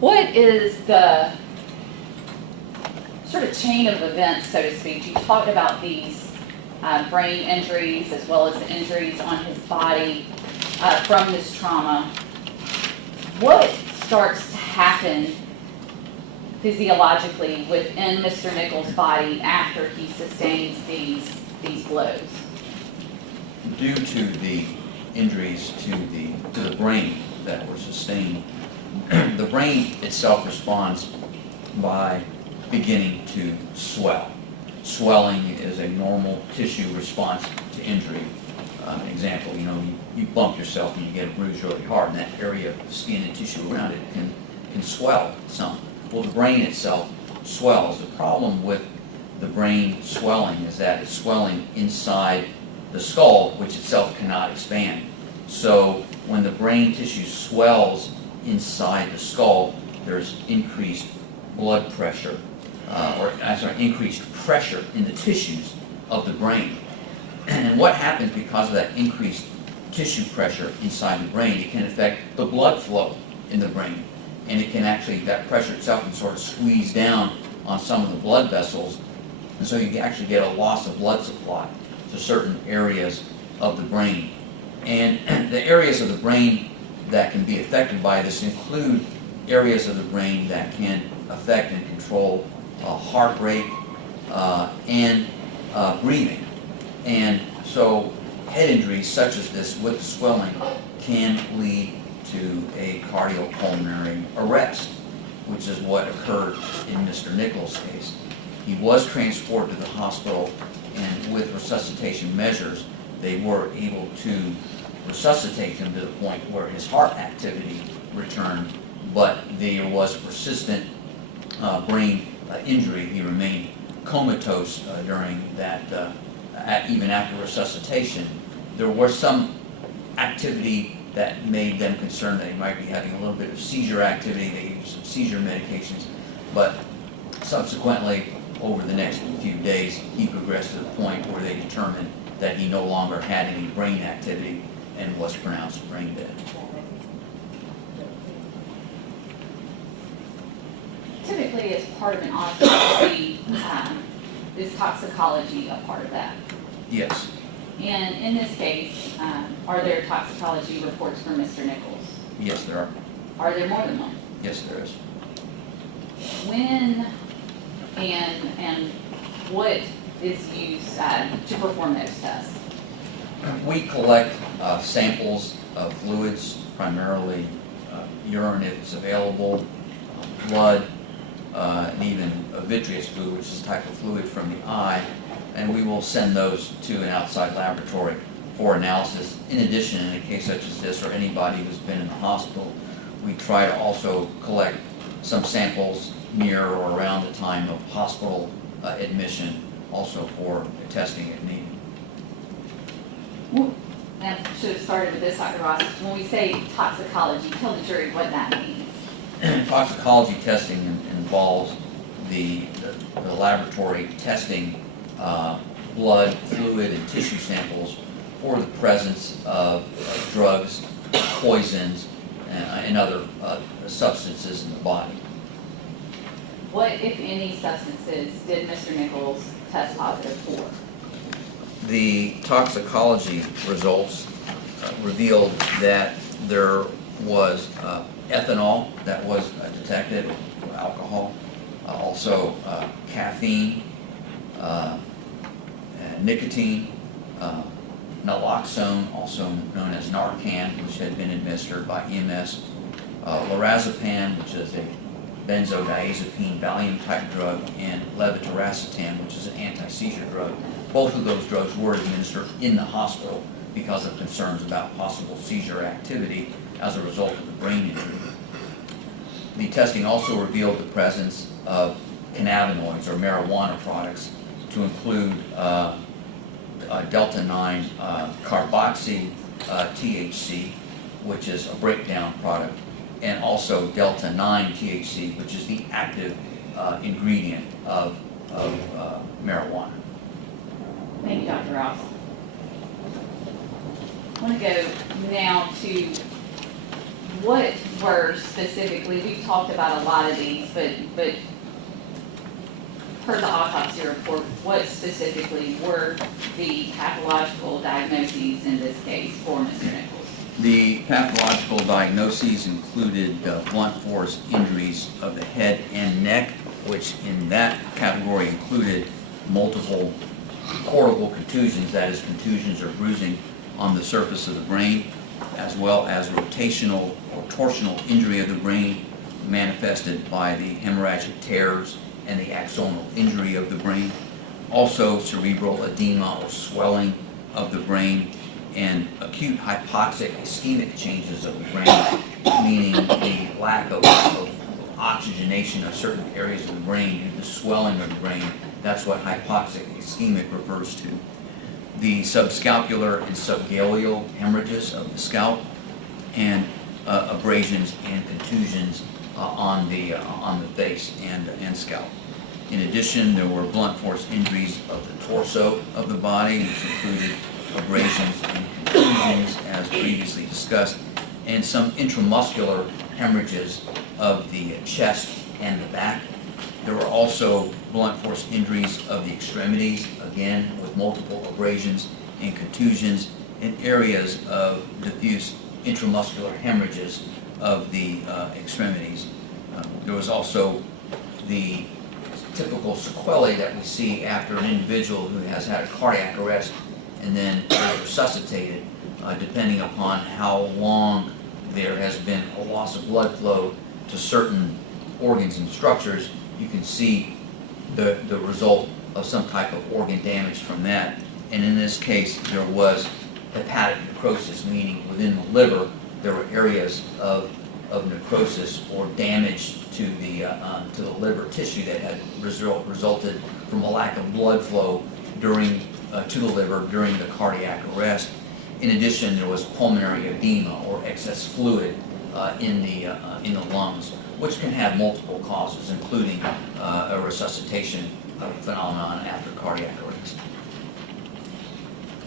What is the sort of chain of events, so to speak? You talked about these brain injuries as well as the injuries on his body from this trauma. What starts to happen physiologically within Mr. Nichols' body after he sustains these blows? Due to the injuries to the brain that were sustained, the brain itself responds by beginning to swell. Swelling is a normal tissue response to injury. Example, you bump yourself and you get a bruise really hard, and that area of skin and tissue around it can swell some. Well, the brain itself swells. The problem with the brain swelling is that it's swelling inside the skull, which itself cannot expand. So when the brain tissue swells inside the skull, there's increased blood pressure, increased pressure in the tissues of the brain. And what happens because of that increased tissue pressure inside the brain, it can affect the blood flow in the brain. And it can actually, that pressure itself can sort of squeeze down on some of the blood vessels. And so you actually get a loss of blood supply to certain areas of the brain. And the areas of the brain that can be affected by this include areas of the brain that can affect and control heart rate and breathing. And so head injuries such as this with the swelling can lead to a cardiopulmonary arrest, which is what occurred in Mr. Nichols' case. He was transported to the hospital, and with resuscitation measures, they were able to resuscitate him to the point where his heart activity returned, but there was persistent brain injury. He remained comatose during that, even after resuscitation. There was some activity that made them concerned that he might be having a little bit of seizure activity. They used some seizure medications, but subsequently, over the next few days, he progressed to the point where they determined that he no longer had any brain activity and was pronounced brain dead. Typically, as part of an autopsy, is toxicology a part of that? Yes. And in this case, are there toxicology reports for Mr. Nichols? Yes, there are. Are there more than one? Yes, there is. When and what is used to perform those tests? We collect samples of fluids, primarily urine if it's available, blood, and even a vitreous fluid, which is a type of fluid from the eye, and we will send those to an outside laboratory for analysis. In addition, in a case such as this, or anybody who's been in the hospital, we try to also collect some samples near or around the time of hospital admission, also for testing if needed. Well, I should have started with this, Dr. Ross. When we say toxicology, tell the jury what that means. Toxicology testing involves the laboratory testing blood, fluid, and tissue samples for the presence of drugs, poisons, and other substances in the body. What, if any, substances did Mr. Nichols test positive for? The toxicology results revealed that there was ethanol that was detected, alcohol, also caffeine, nicotine, naloxone, also known as Narcan, which had been administered by EMS, lorazepam, which is a benzodiazepine Valium type drug, and levetiracetam, which is an anti-seizure drug. Both of those drugs were administered in the hospital because of concerns about possible seizure activity as a result of the brain injury. The testing also revealed the presence of cannabinoids or marijuana products, to include delta-9 carboxy THC, which is a breakdown product, and also delta-9 THC, which is the active ingredient of marijuana. Thank you, Dr. Ross. I want to go now to what were specifically, we've talked about a lot of these, but per the autopsy report, what specifically were the pathological diagnoses in this case for Mr. Nichols? The pathological diagnoses included blunt force injuries of the head and neck, which in that category included multiple cortical contusions, that is contusions or bruising on the surface of the brain, as well as rotational or torsional injury of the brain manifested by the hemorrhagic tears and the axonal injury of the brain. Also cerebral edema or swelling of the brain, and acute hypoxic ischemic changes of the brain, meaning the lack of oxygenation of certain areas of the brain due to the swelling of the brain. That's what hypoxic ischemic refers to. The subscapular and subgaleal hemorrhages of the scalp, and abrasions and contusions on the face and scalp. In addition, there were blunt force injuries of the torso of the body, which included abrasions and contusions, as previously discussed, and some intramuscular hemorrhages of the chest and the back. There were also blunt force injuries of the extremities, again with multiple abrasions and contusions, in areas of diffuse intramuscular hemorrhages of the extremities. There was also the typical sequelae that we see after an individual who has had a cardiac arrest and then is resuscitated, depending upon how long there has been a loss of blood flow to certain organs and structures. You can see the result of some type of organ damage from that. And in this case, there was hepatic necrosis, meaning within the liver there were areas of necrosis or damage to the liver tissue that had resulted from a lack of blood flow to the liver during the cardiac arrest. In addition, there was pulmonary edema or excess fluid in the lungs, which can have multiple causes, including a resuscitation phenomenon after cardiac arrest.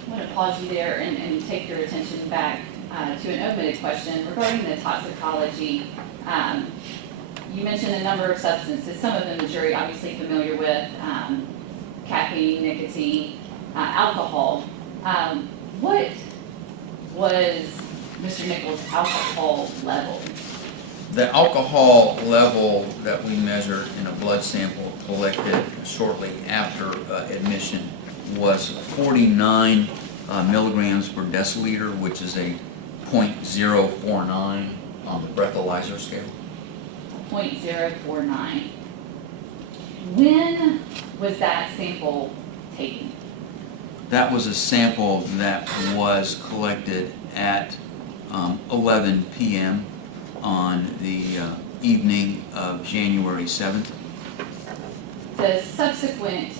I want to pause you there and take your attention back to an omitted question regarding the toxicology. You mentioned a number of substances, some of them the jury obviously familiar with, caffeine, nicotine, alcohol. What was Mr. Nichols' alcohol level? The alcohol level that we measured in a blood sample collected shortly after admission was 49 milligrams per deciliter, which is a 0.049 on the breathalyzer scale. 0.049. When was that sample taken? That was a sample that was collected at 11 p.m. on the evening of January 7th. The subsequent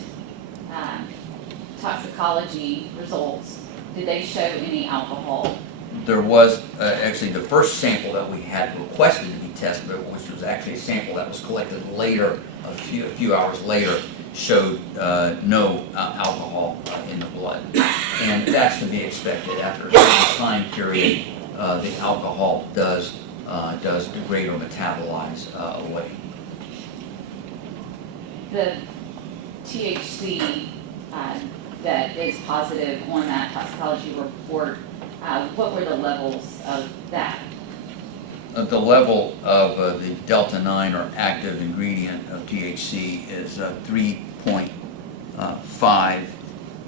toxicology results, did they show any alcohol? There was actually the first sample that we had requested to be tested, which was actually a sample that was collected later, a few hours later, showed no alcohol in the blood. And that's to be expected after a certain time period. The alcohol does degrade or metabolize away. The THC that is positive on that toxicology report, what were the levels of that? The level of the delta-9 or active ingredient of THC is 3.5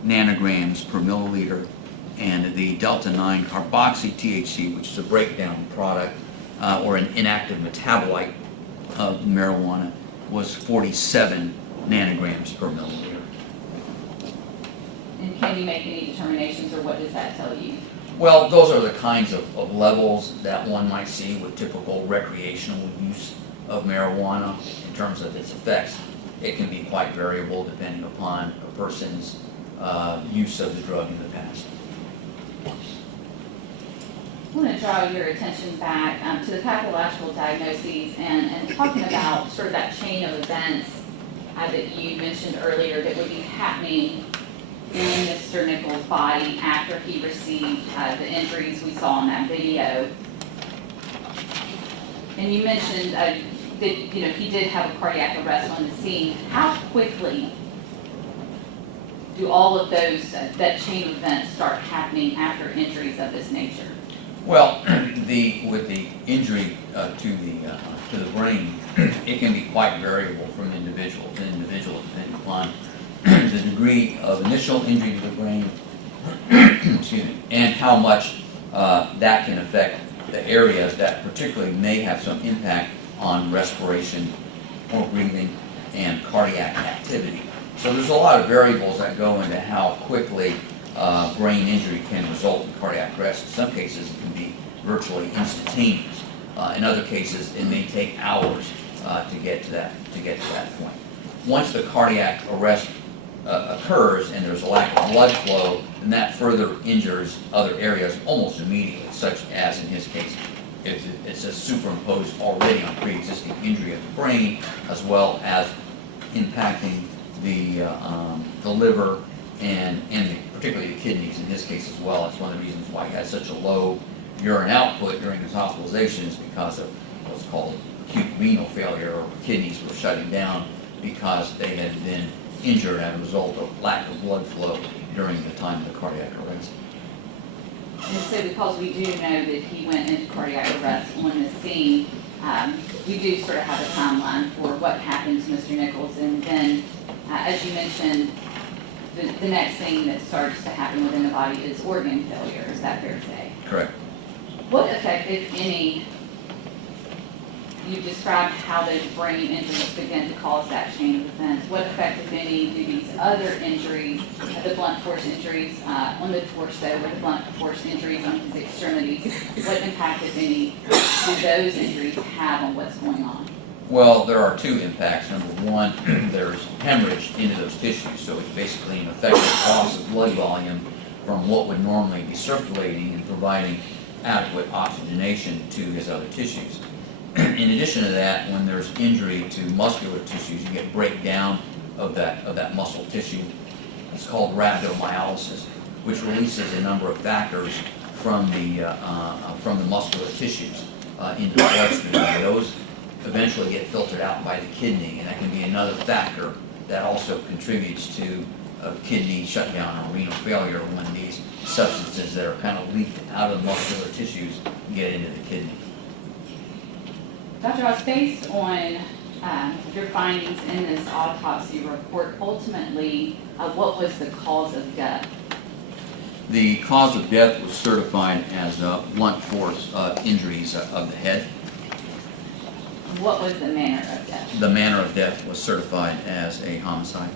nanograms per milliliter, and the delta-9 carboxy THC, which is a breakdown product or an inactive metabolite of marijuana, was 47 nanograms per milliliter. And can you make any determinations, or what does that tell you? Well, those are the kinds of levels that one might see with typical recreational use of marijuana in terms of its effects. It can be quite variable depending upon a person's use of the drug in the past. I want to draw your attention back to the pathological diagnoses and talking about sort of that chain of events that you mentioned earlier that would be happening in Mr. Nichols' body after he received the injuries we saw in that video. And you mentioned that he did have a cardiac arrest on the scene. How quickly do all of those, that chain of events start happening after injuries of this nature? Well, with the injury to the brain, it can be quite variable from individual to individual depending upon the degree of initial injury to the brain, excuse me, and how much that can affect the areas that particularly may have some impact on respiration or breathing and cardiac activity. So there's a lot of variables that go into how quickly brain injury can result in cardiac arrest. In some cases, it can be virtually instantaneous. In other cases, it may take hours to get to that point. Once the cardiac arrest occurs and there's a lack of blood flow, then that further injures other areas almost immediately, such as in his case, it's a superimposed already on pre-existing injury of the brain, as well as impacting the liver and particularly the kidneys in his case as well. That's one of the reasons why he had such a low urine output during his hospitalization, is because of what's called acute renal failure, or kidneys were shutting down because they had been injured as a result of lack of blood flow during the time of the cardiac arrest. And so because we do know that he went into cardiac arrest on the scene, we do sort of have a timeline for what happened to Mr. Nichols. And then, as you mentioned, the next thing that starts to happen within the body is organ failure. Is that fair to say? Correct. What effect, if any, you described how those brain injuries begin to cause that chain of events. What effect, if any, do these other injuries, the blunt force injuries on the torso, or the blunt force injuries on his extremities, what impact, if any, do those injuries have on what's going on? Well, there are two impacts. Number one, there's hemorrhage into those tissues, so it's basically an effective loss of blood volume from what would normally be circulating and providing adequate oxygenation to his other tissues. In addition to that, when there's injury to muscular tissues, you get breakdown of that muscle tissue. It's called rhabdomyolysis, which releases a number of factors from the muscular tissues into the bloodstream. And those eventually get filtered out by the kidney, and that can be another factor that also contributes to kidney shutdown or renal failure when these substances that are kind of leaked out of the muscular tissues get into the kidney. Dr. Ross, based on your findings in this autopsy report, ultimately, what was the cause of death? The cause of death was certified as blunt force injuries of the head. What was the manner of death? The manner of death was certified as a homicide.